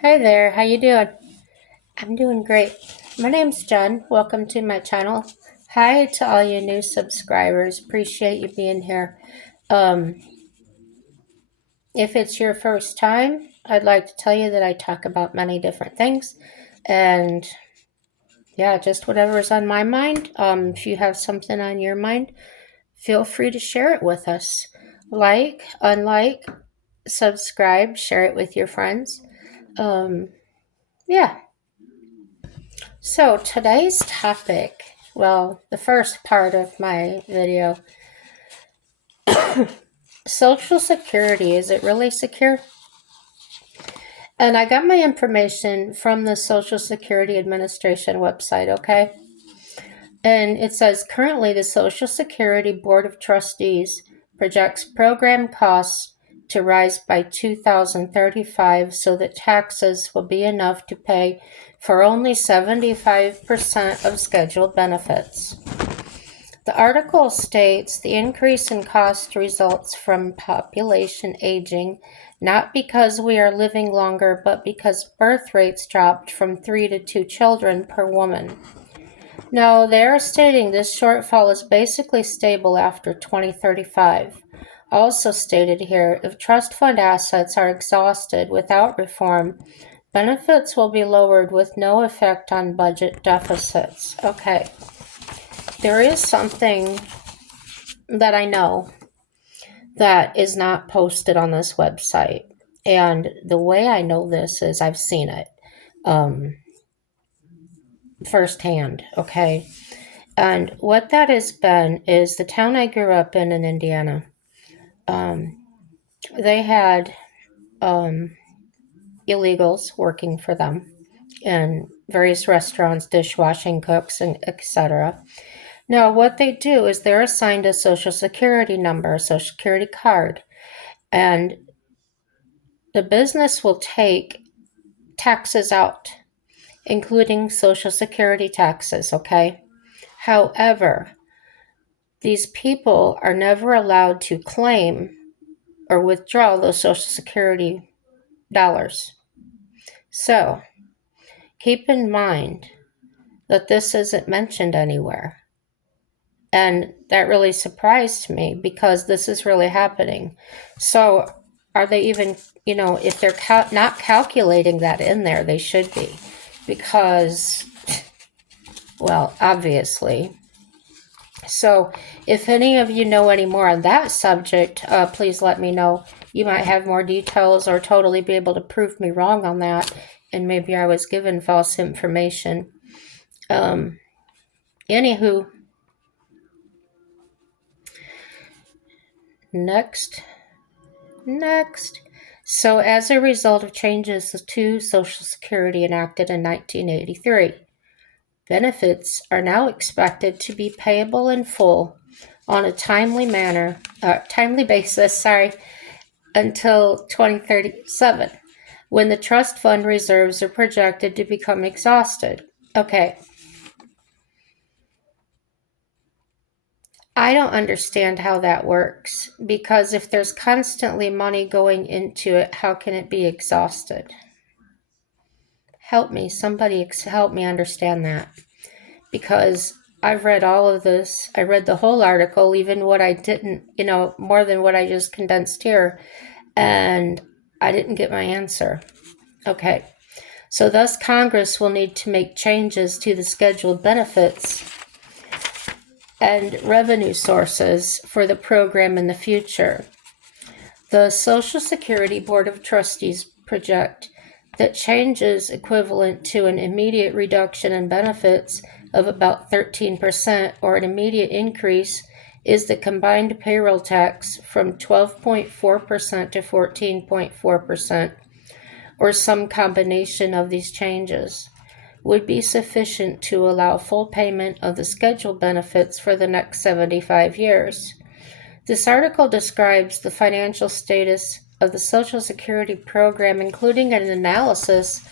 Hi there, how you doing? I'm doing great. My name's Jen. Welcome to my channel. Hi to all you new subscribers. Appreciate you being here. Um, if it's your first time, I'd like to tell you that I talk about many different things. And yeah, just whatever's on my mind. If you have something on your mind, feel free to share it with us. Like, unlike, subscribe, share it with your friends. Um, yeah. So today's topic, well, the first part of my video, Social Security, is it really secure? And I got my information from the Social Security Administration website, okay? And it says currently the Social Security Board of Trustees projects program costs to rise by 2035 so that taxes will be enough to pay for only 75% of scheduled benefits. The article states the increase in cost results from population aging, not because we are living longer, but because birth rates dropped from 3 to 2 children per woman. Now, they are stating this shortfall is basically stable after 2035. Also stated here, if trust fund assets are exhausted without reform, benefits will be lowered with no effect on budget deficits. Okay, there is something that I know that is not posted on this website. And the way I know this is I've seen it firsthand, okay? And what that has been is the town I grew up in Indiana. They had illegals working for them in various restaurants, dishwashing cooks, and etc. Now, what they do is they're assigned a social security number, a social security card, and the business will take taxes out, including social security taxes, okay? However, these people are never allowed to claim or withdraw those social security dollars. So, keep in mind that this isn't mentioned anywhere. And that really surprised me because this is really happening. So, are they even, if they're not calculating that in there, they should be. Because, well, obviously. So, if any of you know any more on that subject, please let me know. You might have more details or totally be able to prove me wrong on that. And maybe I was given false information. Anywho, next. So, as a result of changes to Social Security enacted in 1983, benefits are now expected to be payable in full on a timely basis, until 2037, when the trust fund reserves are projected to become exhausted. Okay. I don't understand how that works, because if there's constantly money going into it, how can it be exhausted? Somebody help me understand that. Because I've read all of this. I read the whole article, even what I didn't, more than what I just condensed here, and I didn't get my answer. Okay. So thus Congress will need to make changes to the scheduled benefits and revenue sources for the program in the future. The Social Security Board of Trustees project that changes equivalent to an immediate reduction in benefits of about 13% or an immediate increase is the combined payroll tax from 12.4% to 14.4%, or some combination of these changes, would be sufficient to allow full payment of the scheduled benefits for the next 75 years. This article describes the financial status of the Social Security program, including an analysis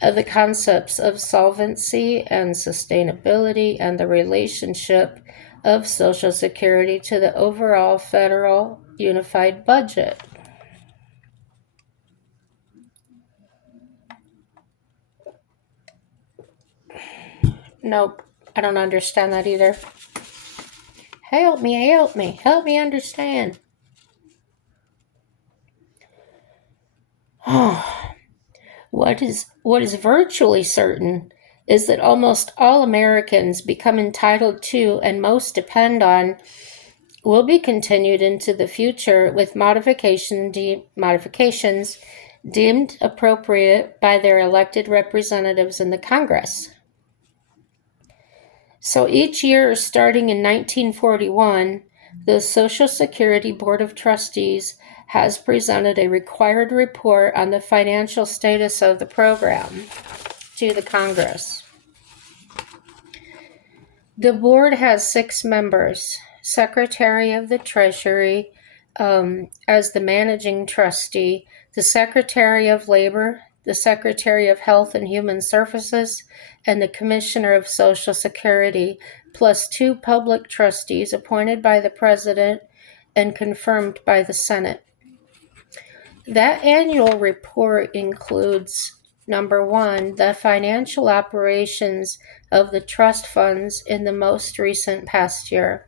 of the concepts of solvency and sustainability and the relationship of Social Security to the overall federal unified budget. Nope. I don't understand that either. Help me understand. What is virtually certain is that almost all Americans become entitled to and most depend on will be continued into the future with modifications deemed appropriate by their elected representatives in the Congress. So each year, starting in 1941, the Social Security Board of Trustees has presented a required report on the financial status of the program to the Congress. The board has 6 members: Secretary of the Treasury as the managing trustee, the Secretary of Labor, the Secretary of Health and Human Services, and the Commissioner of Social Security, plus 2 public trustees appointed by the President and confirmed by the Senate. That annual report includes, number 1, the financial operations of the trust funds in the most recent past year.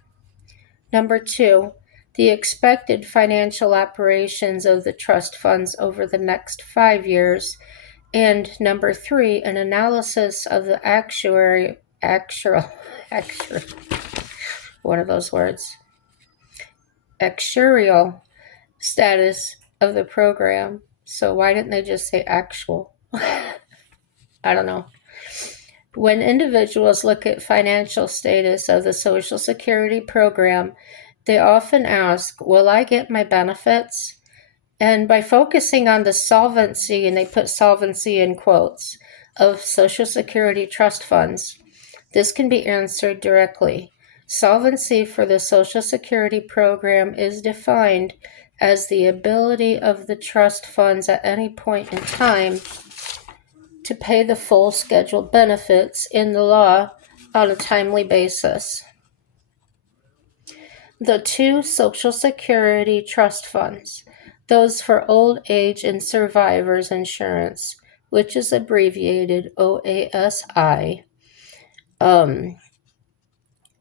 Number 2, the expected financial operations of the trust funds over the next 5 years. And number 3, an analysis of the actuarial status of the program. So why didn't they just say actual? I don't know. When individuals look at financial status of the Social Security program, they often ask, will I get my benefits? And by focusing on the solvency, and they put solvency in quotes, of Social Security trust funds, this can be answered directly. Solvency for the Social Security program is defined as the ability of the trust funds at any point in time to pay the full scheduled benefits in the law on a timely basis. The 2 Social Security trust funds, those for old age and survivors insurance, which is abbreviated OASI,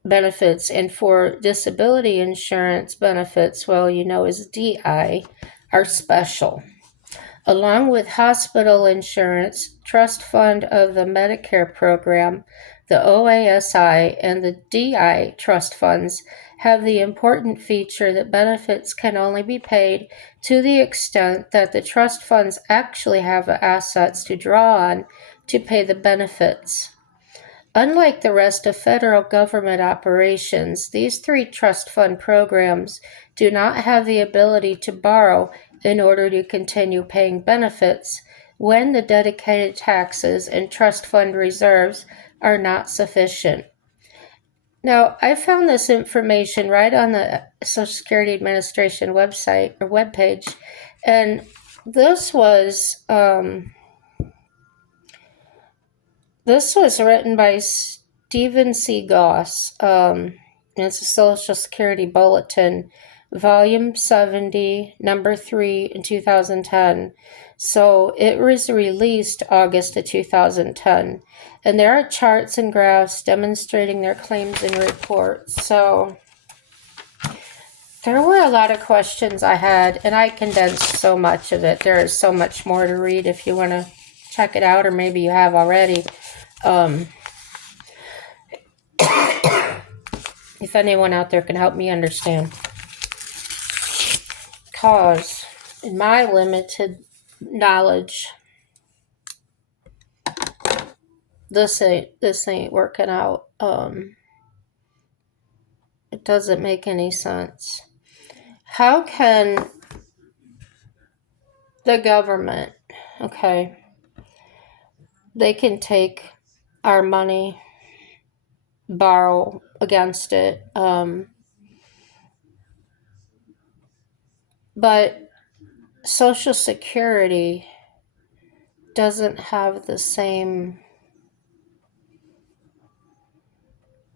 benefits, and for disability insurance benefits, is DI, are special. Along with hospital insurance, trust fund of the Medicare program, the OASI and the DI trust funds have the important feature that benefits can only be paid to the extent that the trust funds actually have the assets to draw on to pay the benefits. Unlike the rest of federal government operations, these 3 trust fund programs do not have the ability to borrow in order to continue paying benefits when the dedicated taxes and trust fund reserves are not sufficient. Now, I found this information right on the Social Security Administration website or webpage, and this was written by Stephen C. Goss. It's a Social Security Bulletin, Volume 70, Number 3 in 2010. So it was released August of 2010. And there are charts and graphs demonstrating their claims and reports. So there were a lot of questions I had, and I condensed so much of it. There is so much more to read if you want to check it out, or maybe you have already. If anyone out there can help me understand. Because in my limited knowledge, this ain't working out. It doesn't make any sense. How can the government, they can take our money, borrow against it, but Social Security doesn't have the same,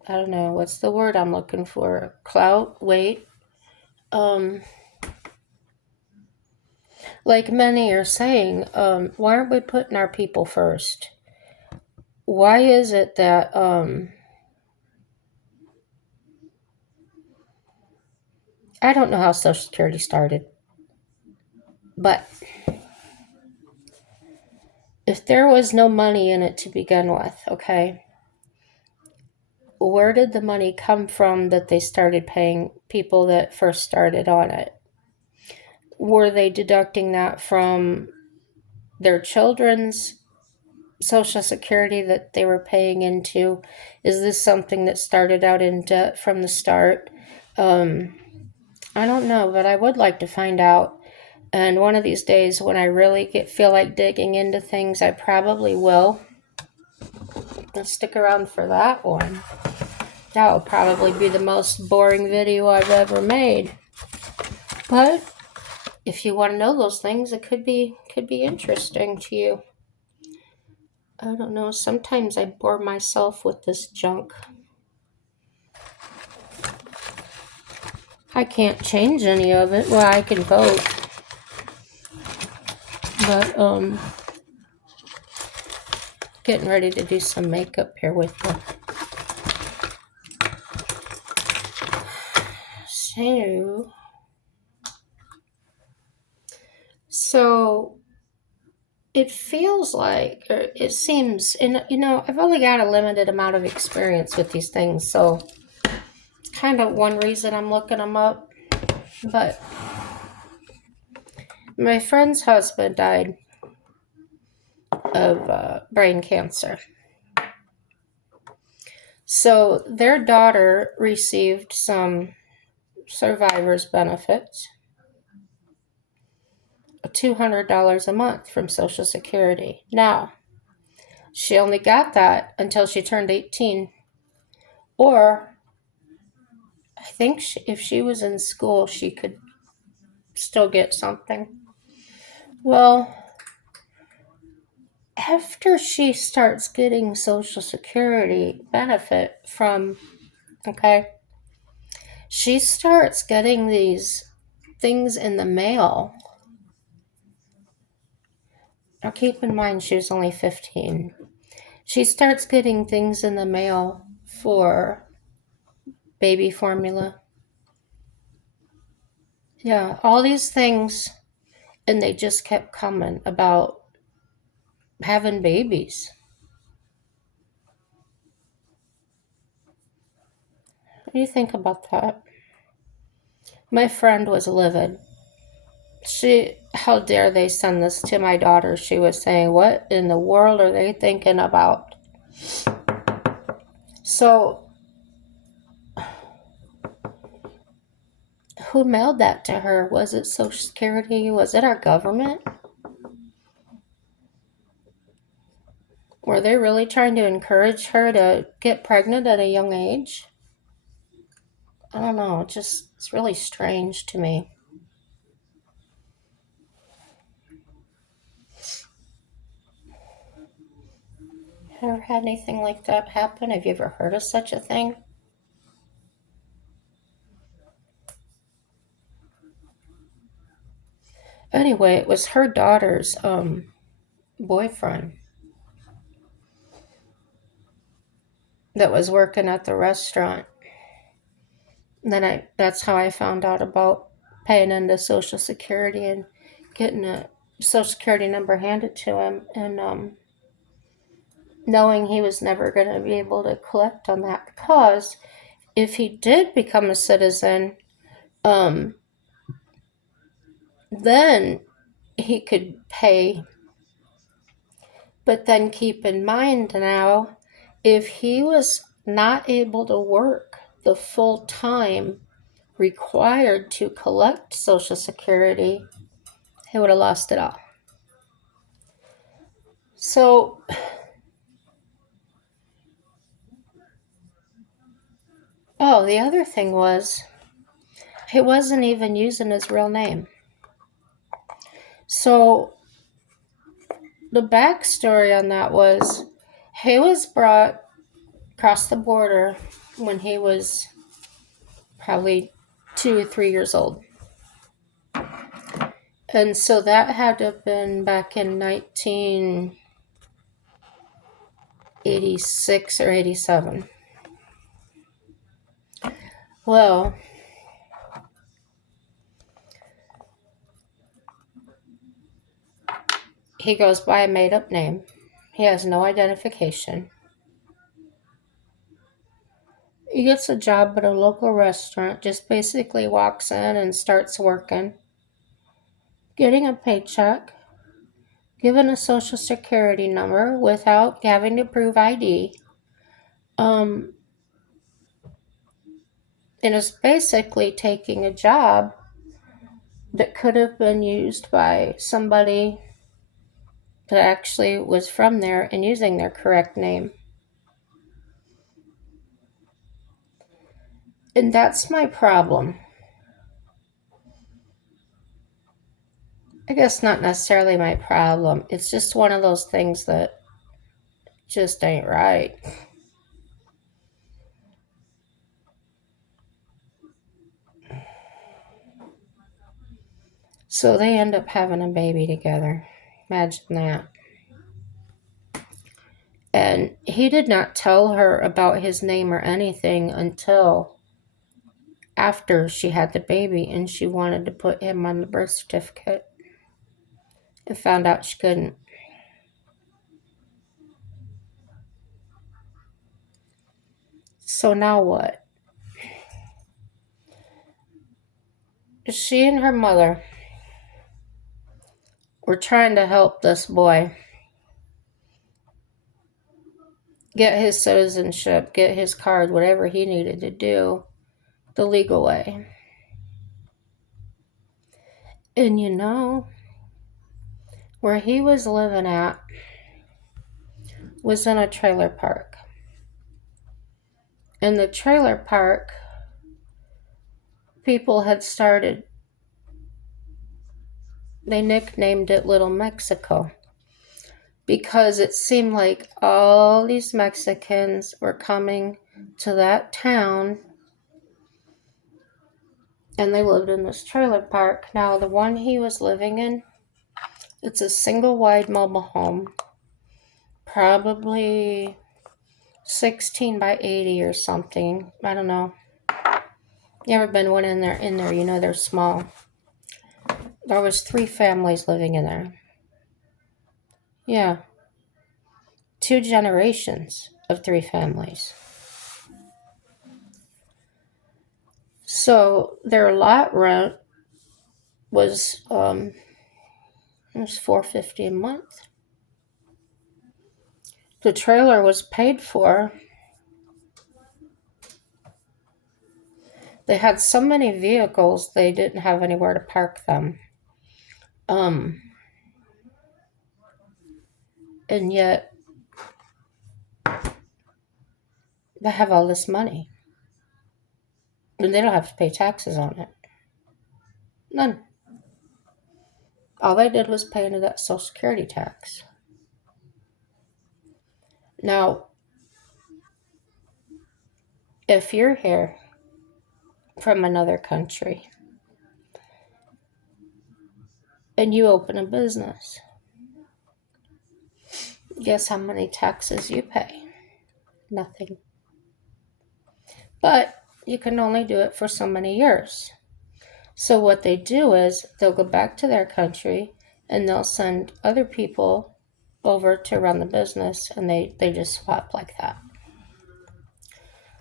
I don't know, what's the word I'm looking for? Clout, weight. Like many are saying, why aren't we putting our people first? why is it that I don't know how Social Security started, but if there was no money in it to begin with, okay, where did the money come from that they started paying people that first started on it? Were they deducting that from their children's Social Security that they were paying into? Is this something that started out in debt from the start? I don't know, but I would like to find out. And one of these days, when I really feel like digging into things, I probably will. And stick around for that one. That will probably be the most boring video I've ever made. But if you want to know those things, it could be interesting to you. I don't know. Sometimes I bore myself with this junk. I can't change any of it. Well, I can vote. But getting ready to do some makeup here with you. So it feels like, or it seems, and I've only got a limited amount of experience with these things, so it's kind of one reason I'm looking them up. But my friend's husband died of brain cancer. So their daughter received some survivor's benefits, $200 a month from Social Security. Now, she only got that until she turned 18. Or I think if she was in school, she could still get something. Well, after she starts getting Social Security benefit from, okay, she starts getting these things in the mail. Now keep in mind she was only 15. She starts getting things in the mail for baby formula. Yeah, all these things, and they just kept coming about having babies. What do you think about that? My friend was livid. How dare they send this to my daughter? She was saying, what in the world are they thinking about? So, who mailed that to her? Was it Social Security? Was it our government? Were they really trying to encourage her to get pregnant at a young age? I don't know. It's really strange to me. Ever had anything like that happen? Have you ever heard of such a thing? Anyway, it was her daughter's boyfriend that was working at the restaurant. That's how I found out about paying into Social Security and getting a Social Security number handed to him, and knowing he was never going to be able to collect on that, because if he did become a citizen, then he could pay. But then keep in mind now, if he was not able to work the full time required to collect Social Security, he would have lost it all. So, the other thing was, he wasn't even using his real name. So, the backstory on that was, he was brought across the border when he was probably 2 or 3 years old. And so that had to have been back in 1980 86 or 87. Well, he goes by a made-up name. He has no identification. He gets a job at a local restaurant, just basically walks in and starts working, getting a paycheck, given a social security number without having to prove ID. And is basically taking a job that could have been used by somebody that actually was from there and using their correct name. And that's my problem. I guess not necessarily my problem. It's just one of those things that just ain't right. So they end up having a baby together. Imagine that. And he did not tell her about his name or anything until after she had the baby and she wanted to put him on the birth certificate and found out she couldn't. So now what? She and her mother were trying to help this boy get his citizenship, get his card, whatever he needed to do the legal way. And you know, where he was living at was in a trailer park. In the trailer park, people had started, they nicknamed it Little Mexico, because it seemed like all these Mexicans were coming to that town and they lived in this trailer park. Now, the one he was living in, it's a single wide mobile home, probably 16 by 80 or something. I don't know. You ever been one in there, you know they're small. There was 3 families living in there. Yeah. 2 generations of 3 families. So their lot rent was it was $450 a month. The trailer was paid for. They had so many vehicles they didn't have anywhere to park them. And yet they have all this money. And they don't have to pay taxes on it. None. All they did was pay into that Social Security tax. Now, if you're here from another country and you open a business, guess how many taxes you pay? Nothing. But you can only do it for so many years. So what they do is they'll go back to their country and they'll send other people over to run the business, and they just swap like that.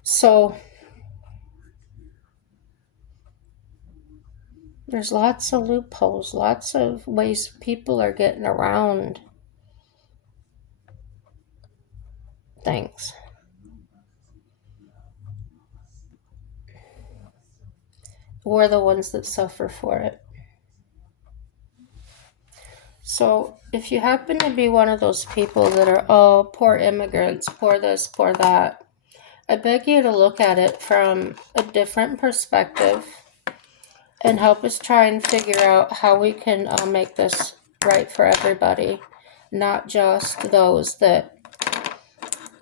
So there's lots of loopholes, lots of ways people are getting around things. We're the ones that suffer for it. So if you happen to be one of those people that are, oh, poor immigrants, poor this, poor that, I beg you to look at it from a different perspective and help us try and figure out how we can make this right for everybody, not just those that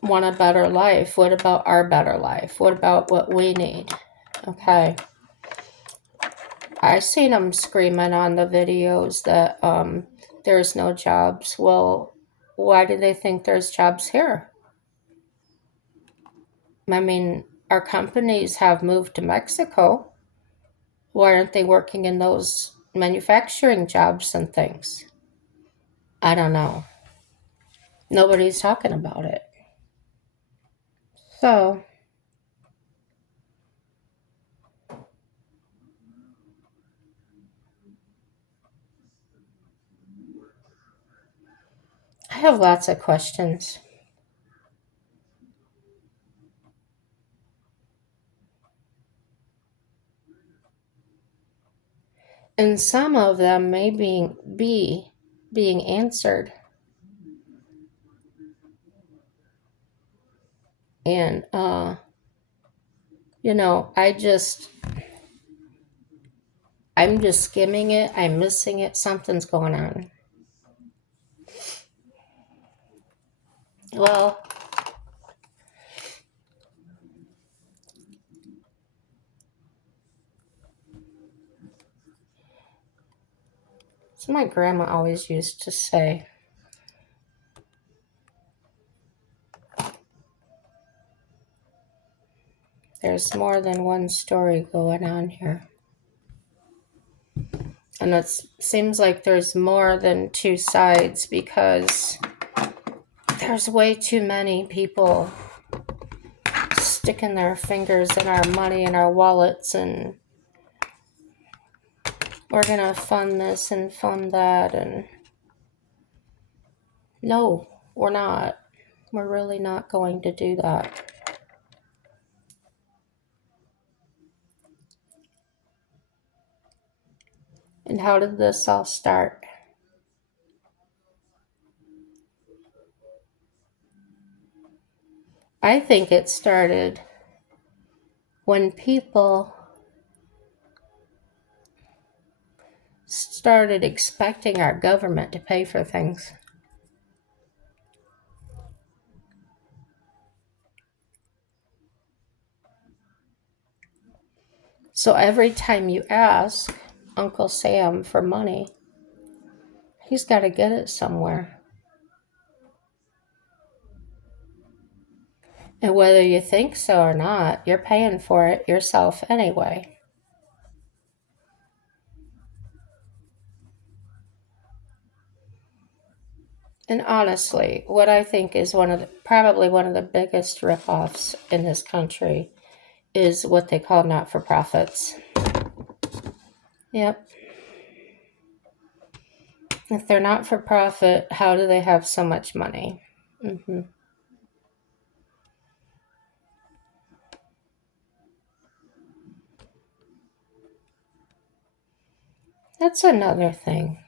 want a better life. What about our better life? What about what we need? Okay. I seen them screaming on the videos that there's no jobs. Well, why do they think there's jobs here? I mean, our companies have moved to Mexico. Why aren't they working in those manufacturing jobs and things? I don't know. Nobody's talking about it. So, I have lots of questions. And some of them may be being answered. And, you know, I'm just skimming it. I'm missing it. Something's going on. Well, so my grandma always used to say, there's more than one story going on here. And it seems like there's more than two sides because there's way too many people sticking their fingers in our money and our wallets, and we're gonna fund this and fund that. And no, we're not. We're really not going to do that. And how did this all start? I think it started when people started expecting our government to pay for things. So every time you ask Uncle Sam for money, he's got to get it somewhere. And whether you think so or not, you're paying for it yourself anyway. And honestly, what I think is probably one of the biggest ripoffs in this country is what they call not for profits. Yep. If they're not for profit, how do they have so much money? Hmm. That's another thing.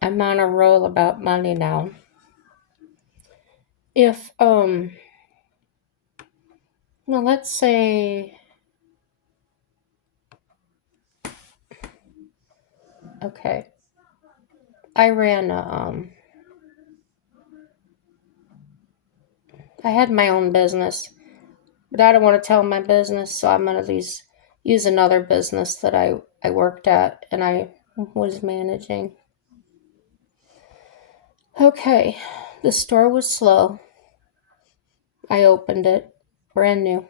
I'm on a roll about money now. If well, let's say, okay, I ran I had my own business, but I don't want to tell my business, so I'm gonna use another business that I worked at and I was managing. Okay, the store was slow. I opened it, brand new,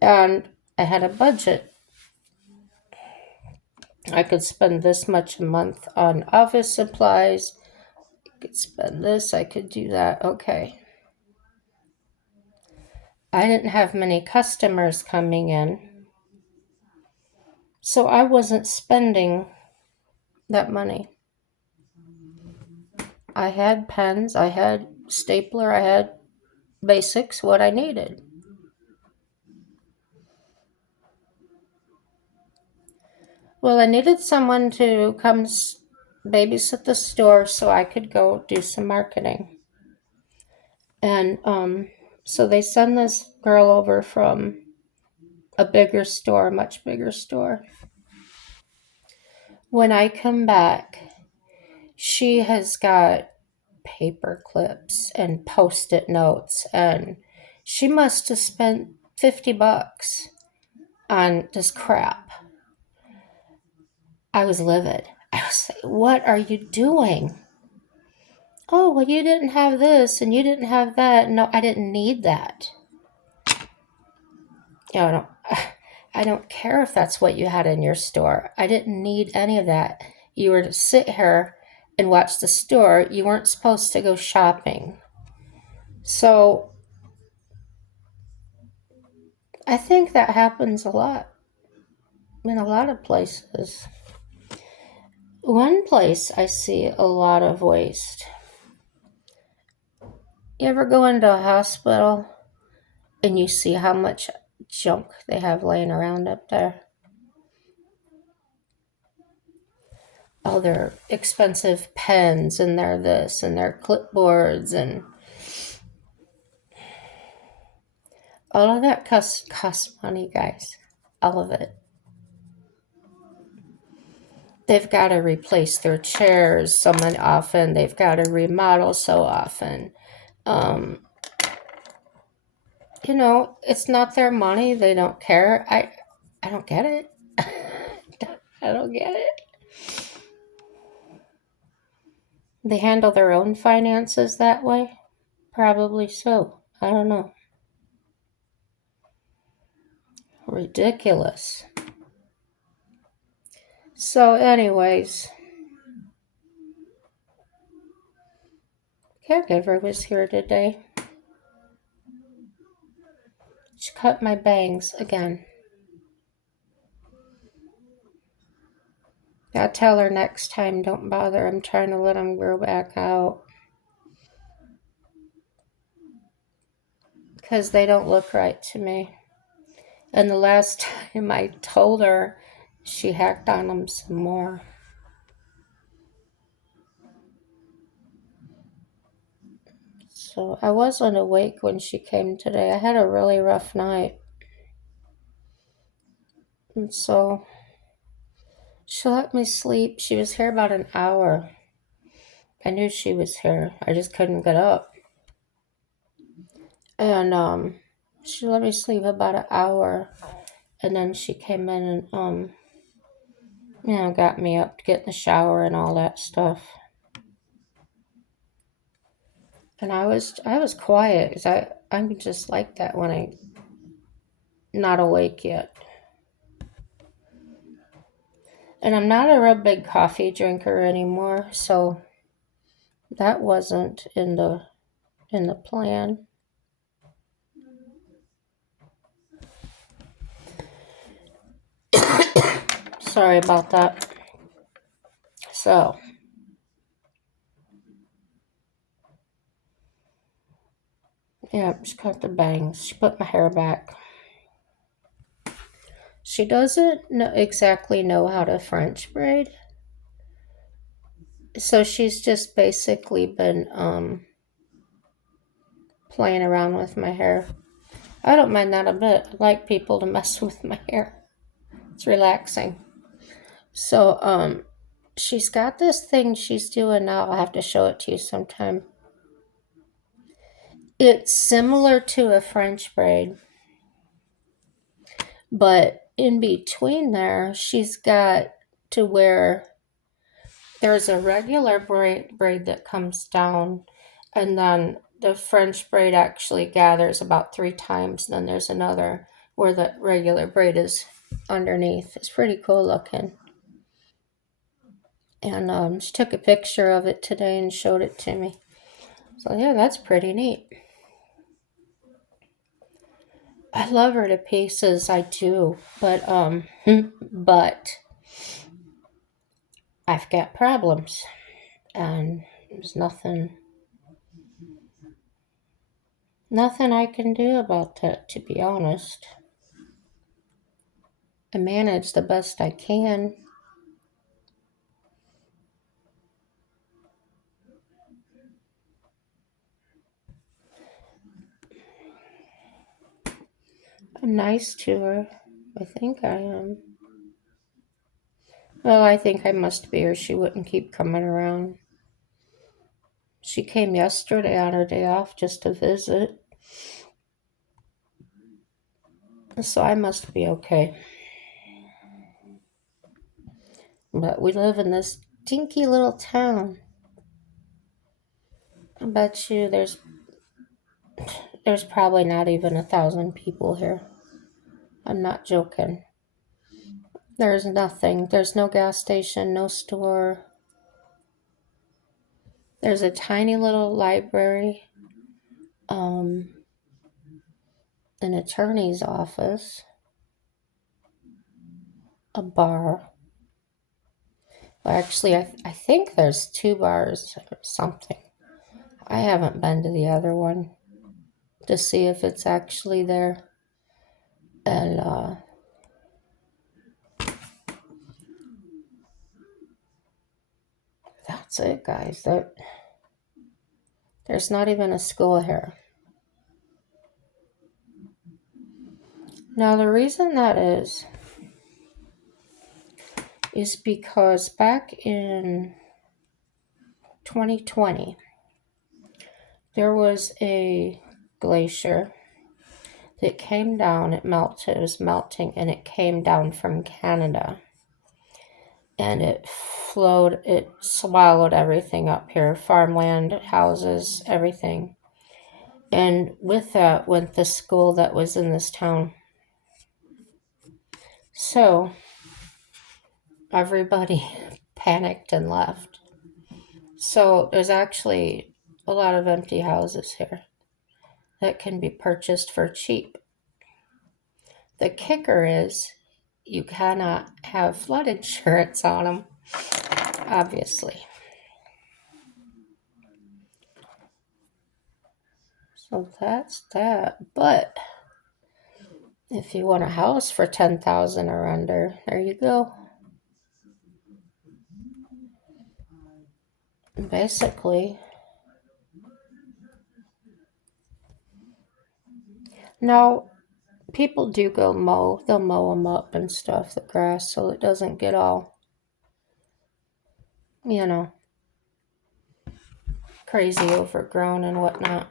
and I had a budget. I could spend this much a month on office supplies. I could spend this. I could do that. Okay. I didn't have many customers coming in, so I wasn't spending that money. I had pens, I had stapler, I had basics, what I needed. Well, I needed someone to come babysit the store so I could go do some marketing. And so they send this girl over from a bigger store, much bigger store. When I come back, she has got paper clips and post-it notes, and she must have spent $50 on this crap. I was livid. I was like, what are you doing? oh, well, you didn't have this and you didn't have that. No, I didn't need that. I don't care if that's what you had in your store. I didn't need any of that. You were to sit here and watch the store. You weren't supposed to go shopping. So I think that happens a lot in a lot of places. One place I see a lot of waste. You ever go into a hospital and you see how much junk they have laying around up there? Oh, their expensive pens and their this and their clipboards and all of that costs money, guys. All of it. They've got to replace their chairs so many often. They've got to remodel so often. Um, it's not their money. They don't care. I don't get it. I don't get it. They handle their own finances that way? Probably so. I don't know. Ridiculous. So, anyways, caregiver was here today. She cut my bangs again. I'll tell her next time, don't bother. I'm trying to let them grow back out. Because they don't look right to me. And the last time I told her, she hacked on them some more. So I wasn't awake when she came today. I had a really rough night. And so she let me sleep. She was here about an hour. I knew she was here. I just couldn't get up. And she let me sleep about an hour. And then she came in and got me up to get in the shower and all that stuff. And I was quiet because I'm just like that when I'm not awake yet. And I'm not a real big coffee drinker anymore, so that wasn't in the plan. Sorry about that. So yeah, she cut the bangs. She put my hair back. She doesn't exactly know how to French braid, so she's just basically been playing around with my hair. I don't mind that a bit. I like people to mess with my hair. It's relaxing. So she's got this thing she's doing now. I'll have to show it to you sometime. It's similar to a French braid, but in between there, she's got to where there's a regular braid that comes down, and then the French braid actually gathers about 3 times. Then there's another where the regular braid is underneath. It's pretty cool looking. And she took a picture of it today and showed it to me. So yeah, that's pretty neat. I love her to pieces, I do, but but I've got problems, and there's nothing I can do about that, to be honest. I manage the best I can. I'm nice to her. I think I am. Well, I think I must be, or she wouldn't keep coming around. She came yesterday on her day off just to visit. So I must be okay. But we live in this dinky little town. I bet you there's probably not even 1,000 people here. I'm not joking. There's nothing. There's no gas station, no store. There's a tiny little library, um, an attorney's office, a bar. Well, actually, I think there's two bars or something. I haven't been to the other one to see if it's actually there. And that's it, guys. There's not even a school here. Now, the reason that is because back in 2020, there was a glacier that came down. It melted, it was melting, and it came down from Canada. And it swallowed everything up here, farmland, houses, everything. And with that went the school that was in this town. So everybody panicked and left. So there's actually a lot of empty houses here that can be purchased for cheap. The kicker is you cannot have flood insurance on them, obviously. So that's that. But if you want a house for 10,000 or under, there you go. Basically. Now, people do go mow. They'll mow them up and stuff, the grass, so it doesn't get all, you know, crazy overgrown and whatnot.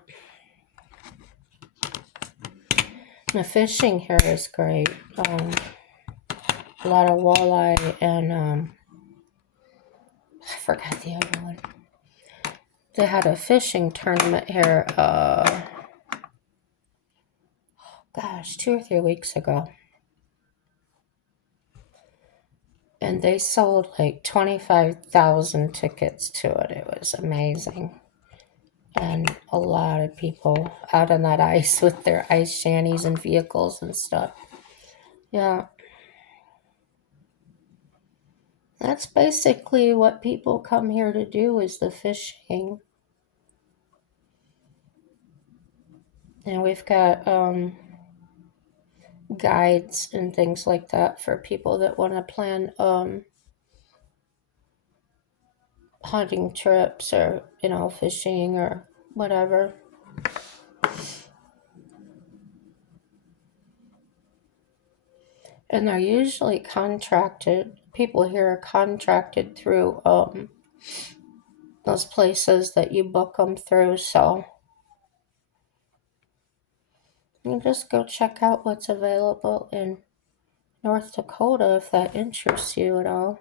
The fishing here is great. A lot of walleye and I forgot the other one. They had a fishing tournament here, 2 or 3 weeks ago. And they sold like 25,000 tickets to it. It was amazing. And a lot of people out on that ice with their ice shanties and vehicles and stuff. Yeah. That's basically what people come here to do is the fishing. And we've got guides and things like that for people that want to plan hunting trips or, fishing or whatever. And they're usually contracted. People here are contracted through those places that you book them through. So you just go check out what's available in North Dakota if that interests you at all.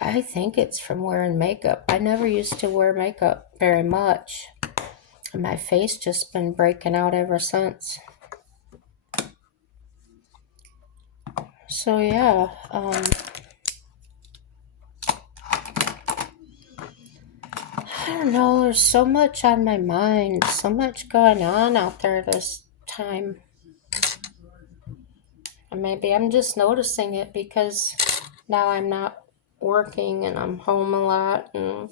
I think it's from wearing makeup. I never used to wear makeup very much. And my face just been breaking out ever since. So yeah, I don't know, there's so much on my mind, so much going on out there this time. And maybe I'm just noticing it because now I'm not working and I'm home a lot and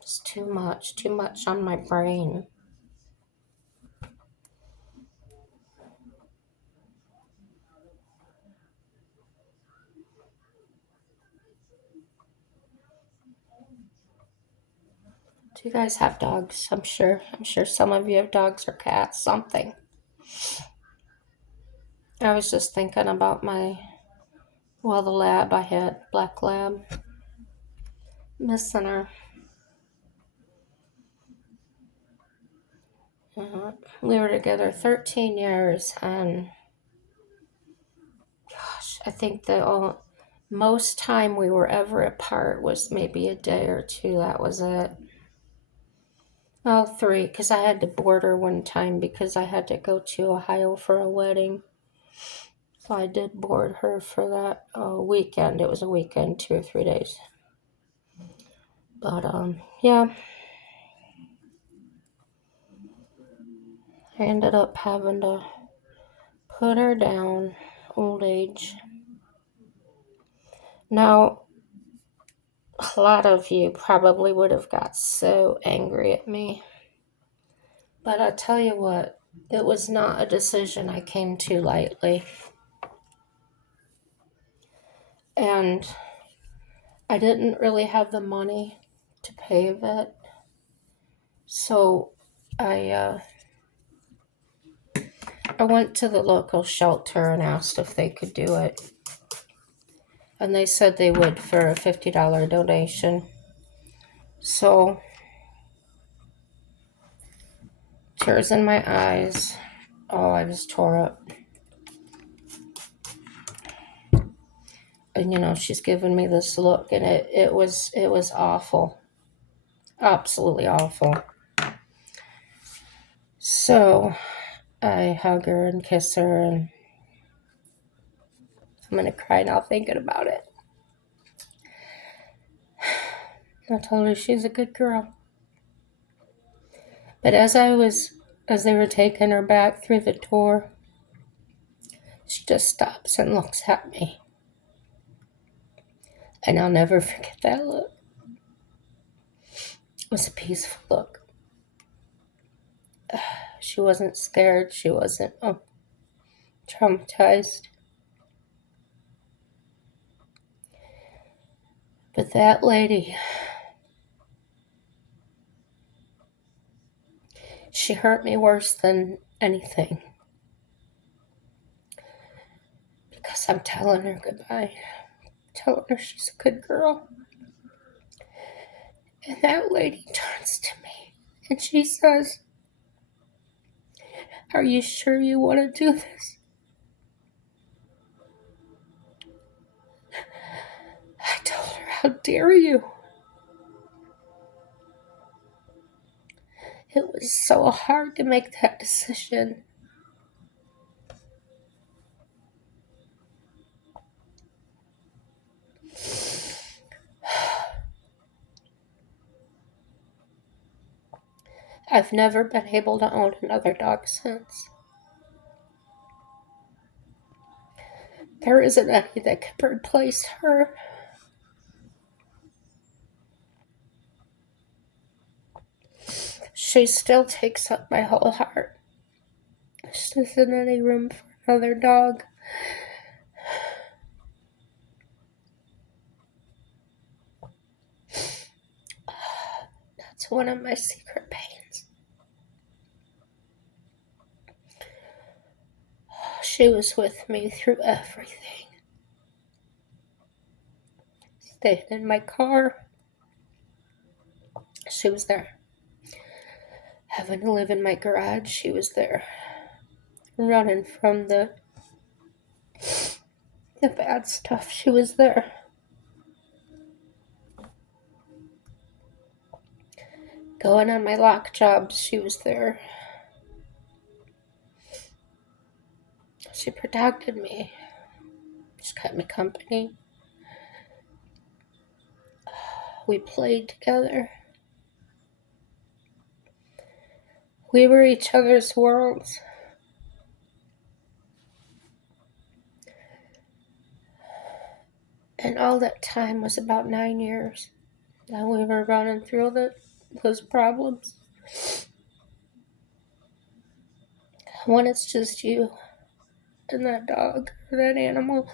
it's too much on my brain. Do you guys have dogs? I'm sure some of you have dogs or cats, something. I was just thinking about the lab I had, black lab, missing her. We were together 13 years, and gosh, I think Most time we were ever apart was maybe a day or two. That was it. Oh, 3, because I had to board her one time because I had to go to Ohio for a wedding. So I did board her for that weekend. It was a weekend, 2 or 3 days. But yeah, I ended up having to put her down. Old age. Now, a lot of you probably would have got so angry at me. But I tell you what, it was not a decision I came to lightly. And I didn't really have the money to pay a vet. So I I went to the local shelter and asked if they could do it. And they said they would for a $50 donation. So, tears in my eyes. Oh, I was tore up. And she's giving me this look, and it was awful. Absolutely awful. So I hug her and kiss her, and I'm gonna cry now thinking about it. I told her she's a good girl. But as they were taking her back through the door, she just stops and looks at me. And I'll never forget that look. It was a peaceful look. She wasn't scared. She wasn't traumatized. But that lady, she hurt me worse than anything. Because I'm telling her goodbye. Telling her she's a good girl. And that lady turns to me and she says, "Are you sure you want to do this?" I told her, "How dare you?" It was so hard to make that decision. I've never been able to own another dog since. There isn't any that could replace her. She still takes up my whole heart. There isn't any room for another dog. That's one of my secret pains. She was with me through everything. Staying in my car. She was there. Having to live in my garage, she was there. Running from the bad stuff, she was there. Going on my lock jobs, she was there. She protected me. She kept me company. We played together. We were each other's worlds. And all that time was about 9 years. And we were running through those problems. When it's just you and that dog or that animal,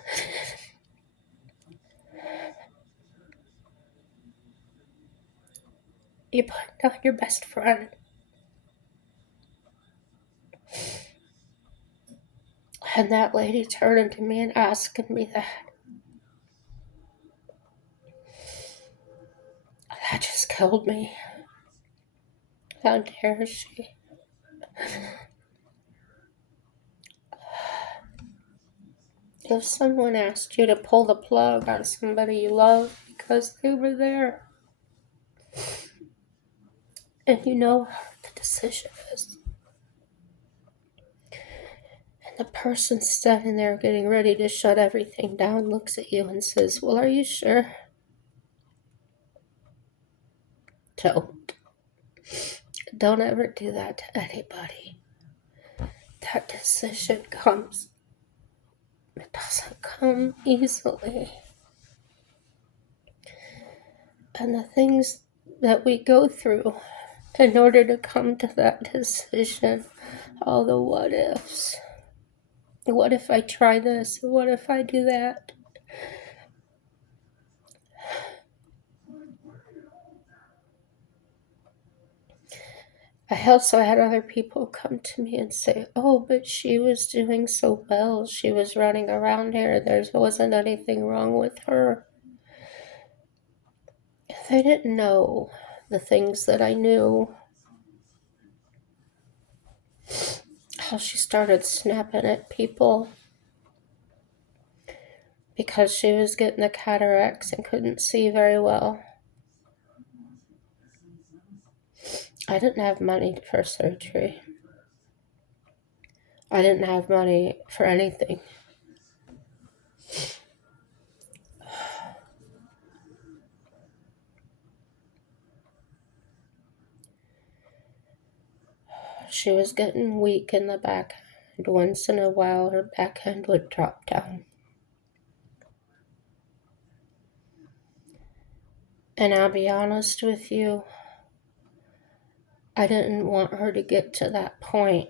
you put down your best friend. And that lady turning to me and asking me that. That just killed me. How dare she? If someone asked you to pull the plug on somebody you love because they were there, and you know how the decision is, and the person standing there getting ready to shut everything down looks at you and says, well, are you sure? Don't ever do that to anybody. That decision comes. It doesn't come easily. And the things that we go through in order to come to that decision, all the what ifs. What if I try this? What if I do that? I also had other people come to me and say, oh, but she was doing so well. She was running around here. There wasn't anything wrong with her. They didn't know the things that I knew. How she started snapping at people because she was getting the cataracts and couldn't see very well. I didn't have money for surgery. I didn't have money for anything. She was getting weak in the backhand. Once in a while, her backhand would drop down. And I'll be honest with you, I didn't want her to get to that point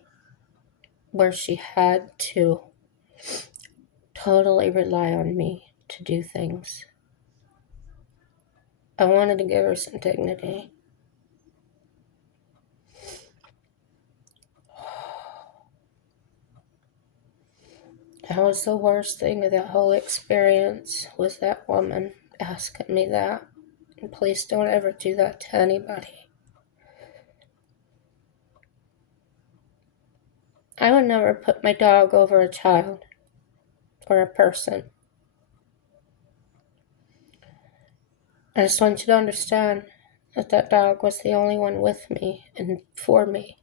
where she had to totally rely on me to do things. I wanted to give her some dignity. That was the worst thing of that whole experience, was that woman asking me that. And please don't ever do that to anybody. I would never put my dog over a child or a person. I just want you to understand that that dog was the only one with me and for me.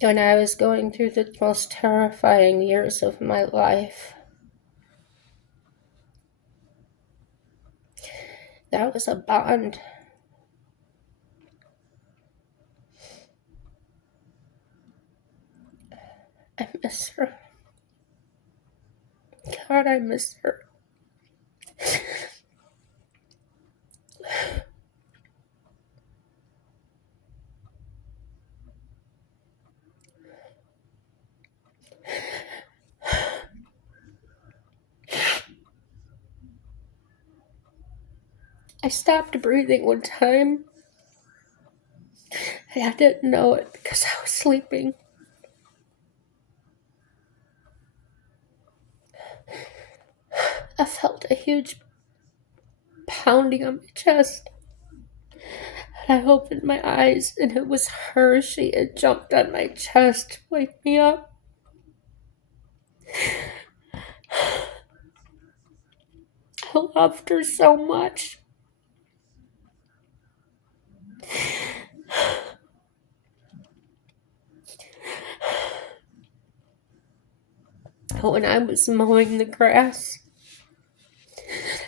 When I was going through the most terrifying years of my life, that was a bond. I miss her. God, I miss her. I stopped breathing one time, and I didn't know it because I was sleeping. I felt a huge pounding on my chest. And I opened my eyes, and it was her. She had jumped on my chest to wake me up. I loved her so much. When I was mowing the grass,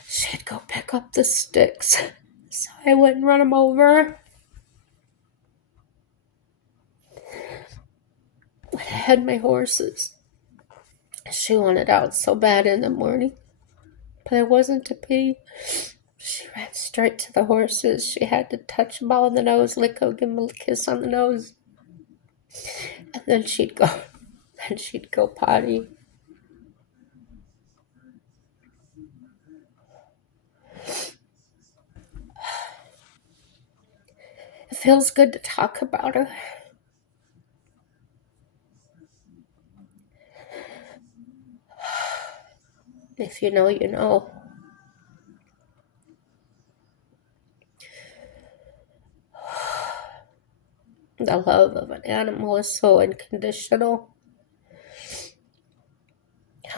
she'd go pick up the sticks so I wouldn't run them over. When I had my horses, she wanted out so bad in the morning, but it wasn't to be. She ran straight to the horses. She had to touch them all on the nose, lick them, give them a kiss on the nose, and then she'd go. Then she'd go potty. It feels good to talk about her. If you know, you know. The love of an animal is so unconditional.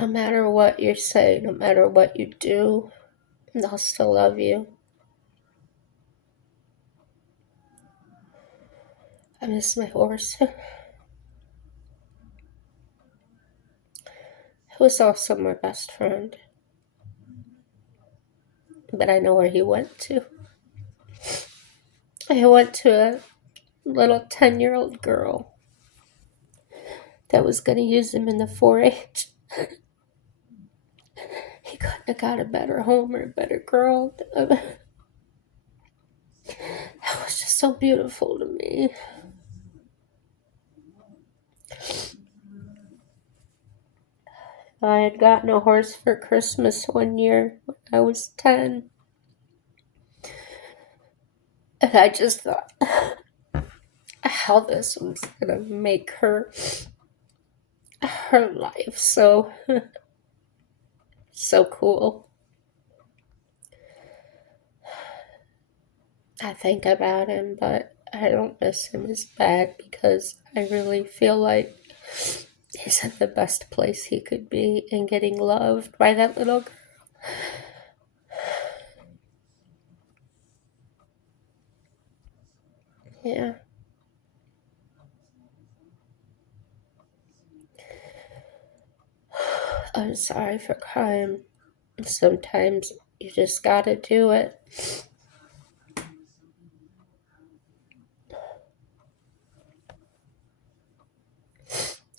No matter what you say, no matter what you do, they'll still love you. I miss my horse. It was also my best friend. But I know where he went to. He went to a little 10-year-old girl that was going to use him in the 4-H. He couldn't have got a better home or a better girl. That was just so beautiful to me. I had gotten a horse for Christmas one year when I was 10. And I just thought how this was going to make her life so cool. I think about him, but I don't miss him as bad because I really feel like he's in the best place he could be and getting loved by that little girl. Yeah. I'm sorry for crying. Sometimes you just gotta do it.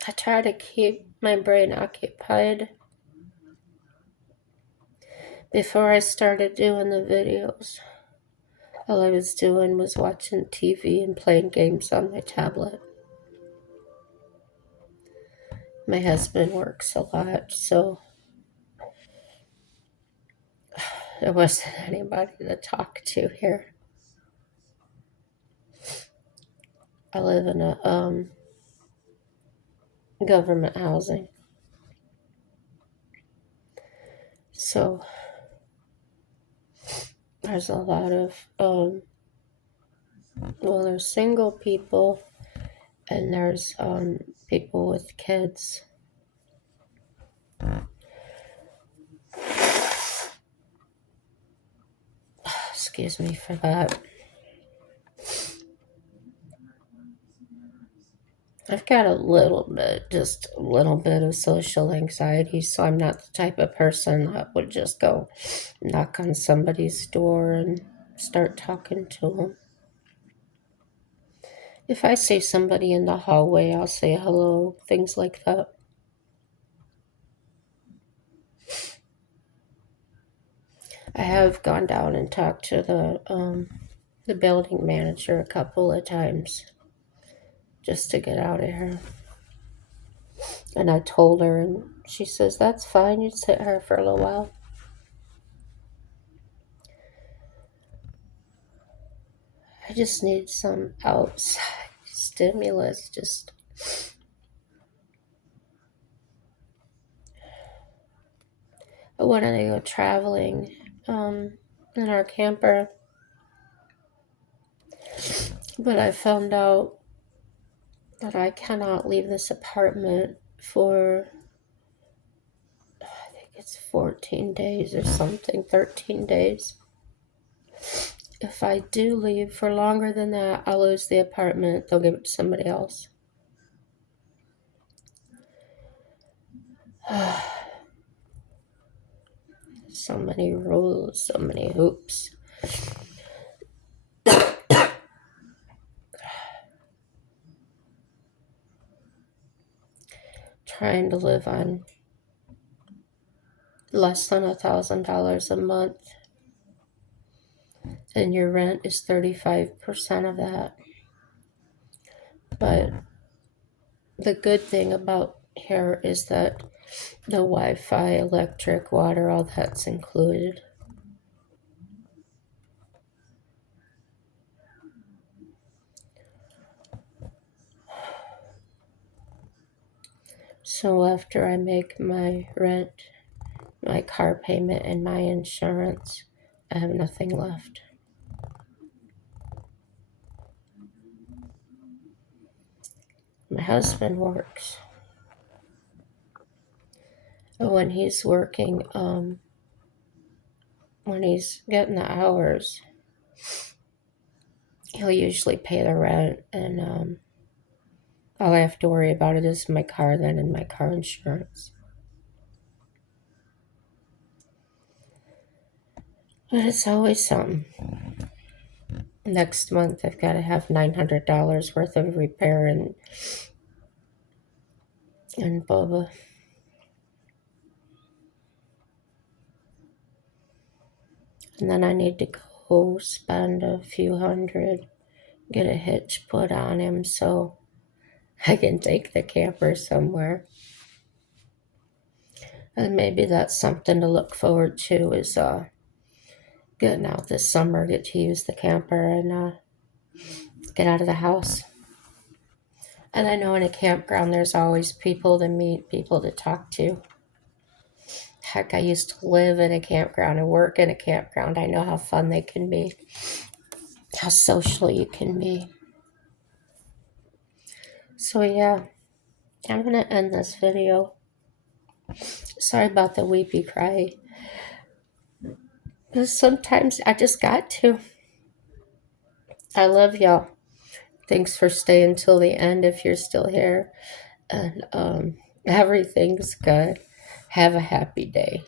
I try to keep my brain occupied. Before I started doing the videos, all I was doing was watching TV and playing games on my tablet. My husband works a lot, so there wasn't anybody to talk to here. I live in a government housing. So there's a lot of there's single people and there's people with kids. Excuse me for that. I've got just a little bit of social anxiety, so I'm not the type of person that would just go knock on somebody's door and start talking to them. If I see somebody in the hallway, I'll say hello, things like that. I have gone down and talked to the building manager a couple of times just to get out of here. And I told her, and she says, that's fine, you sit here for a little while. I just need some outside stimulus. Just I wanted to go traveling in our camper, but I found out that I cannot leave this apartment for, I think it's 14 days or something, 13 days. If I do leave for longer than that, I'll lose the apartment. They'll give it to somebody else. So many rules, so many hoops. Trying to live on less than $1,000 a month, and your rent is 35% of that. But the good thing about here is that the Wi-Fi, electric, water, all that's included. So after I make my rent, my car payment, and my insurance, I have nothing left. My husband works. when he's working, when he's getting the hours, he'll usually pay the rent, and all I have to worry about it is my car then and my car insurance. But it's always something. Next month, I've got to have $900 worth of repair and blah blah. And then I need to go spend a few hundred, get a hitch put on him so I can take the camper somewhere. And maybe that's something to look forward to, is getting out this summer, get to use the camper and get out of the house. And I know in a campground there's always people to meet, people to talk to. Heck, I used to live in a campground and work in a campground. I know how fun they can be, how social you can be. So yeah, I'm going to end this video. Sorry about the weepy cry. But sometimes I just got to. I love y'all. Thanks for staying till the end if you're still here. And everything's good. Have a happy day.